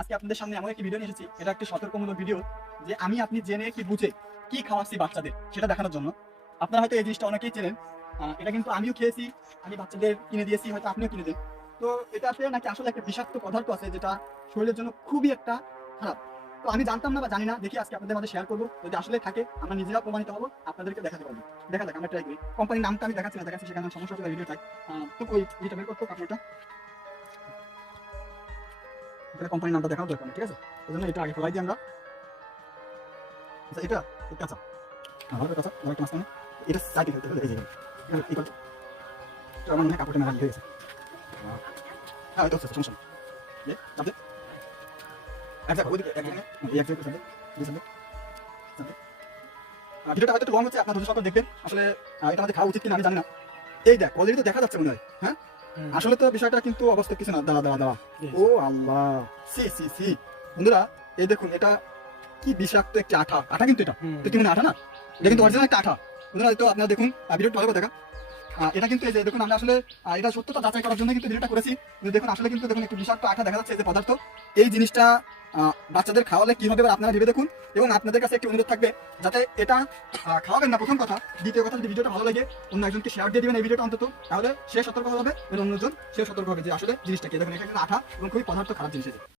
আজকে আপনাদের সামনে এমন একটি ভিডিও নিয়ে এসেছি, এটা একটি সতর্কমূলক ভিডিও যে আমি আপনি জেনে কি বুঝে কি খাওয়াচ্ছি বাচ্চাদের সেটা দেখানোর জন্য। আপনারা হয়তো এই জিনিসটা অনেকেই চেনেন, এটা কিন্তু আমিও খেয়েছি, আমি বাচ্চাদের কিনে দিয়েছি, হয়তো আপনিও কিনে দেন। তো এটাতে নাকি আসলে একটা বিষাক্ত পদার্থ আছে যেটা শরীরের জন্য খুবই একটা খারাপ। তো আমি জানতাম না বা জানি না, দেখি আজকে আপনাদের মাঝে শেয়ার করবো, যদি আসলে থাকে আমরা নিজেরা প্রমাণিত হবো, আপনাদেরকে দেখাতে পারবো। দেখা যাক, আমরা ট্রাই করি। কোম্পানির নামটা আমি দেখাচ্ছি না, দেখাচ্ছি সেখানে সমস্যা হচ্ছে ভিডিও চাই। তো ওই যেটা বের করতো কাপড়টা, এটা কোম্পানির নামটা দেখানো দরকার নেই, ঠিক আছে? এই জন্য এটা আগে ফেলাই দিই আমরা। আচ্ছা, এটা কাঁচা, ভালো করে কাঁচা, ভালো একটা মাঝখানে এটা সাইডে ফেলতে হবে। এই যে এই করতে তো আমার মনে হয় কাপড়টা মেলা হয়ে গেছে। হ্যাঁ, এটা হচ্ছে সমস্যা নেই। চাপ দে, এক জায়গা ওইদিকে, এক জায়গায় এই এক জায়গায় চাপ দে, দুই চাপ দে, চাপ দে। ভিডিওটা হয়তো একটু লং হচ্ছে, আপনার ধৈর্য সহকারে দেখবেন। আসলে এটা আমাদের খাওয়া উচিত কিনা আমি জানি না। এই দেখ, অলরেডি তো দেখা যাচ্ছে মনে হয়। হ্যাঁ, আসলে তো বিষয়টা কিন্তু অবস্থা কিছু না। দাঁড়া দাঁড়া দাঁড়া, ও আল্লাহ, সি সি সি। বন্ধুরা, এই দেখুন, এটা কি বিষাক্ত একটি আঠা। আঠা কিন্তু এটা তো কি মনে আঠা না, এটা কিন্তু অরিজিনাল একটা আঠা। বন্ধুরা, তো আপনারা দেখুন, ভিডিওটা ভালো করে দেখা। এটা কিন্তু এই যে দেখুন, আমরা আসলে এটা সত্যতা যাচাই করার জন্য কিন্তু ভিডিওটা করেছি। কিন্তু দেখুন, আসলে কিন্তু দেখুন একটু বিষাক্ত আঠা দেখা যাচ্ছে, এই যে পদার্থ। এই জিনিসটা বাচ্চাদের খাওয়ালে কি হবে আপনারা ভেবে দেখুন। এবং আপনাদের কাছে একটি অনুরোধ থাকবে, যাতে এটা খাওয়াবেন না, প্রথম কথা। দ্বিতীয় কথা, যদি ভিডিওটা ভালো লাগে অন্য একজনকে শেয়ার দিয়ে দিবেন এই ভিডিওটা অন্তত, তাহলে সে সতর্ক হবে এবং অন্যজন সে সতর্ক হবে যে আসলে জিনিসটা কি। দেখুন, এটা কিন্তু আঠা এবং খুবই পদার্থ খারাপ জিনিস।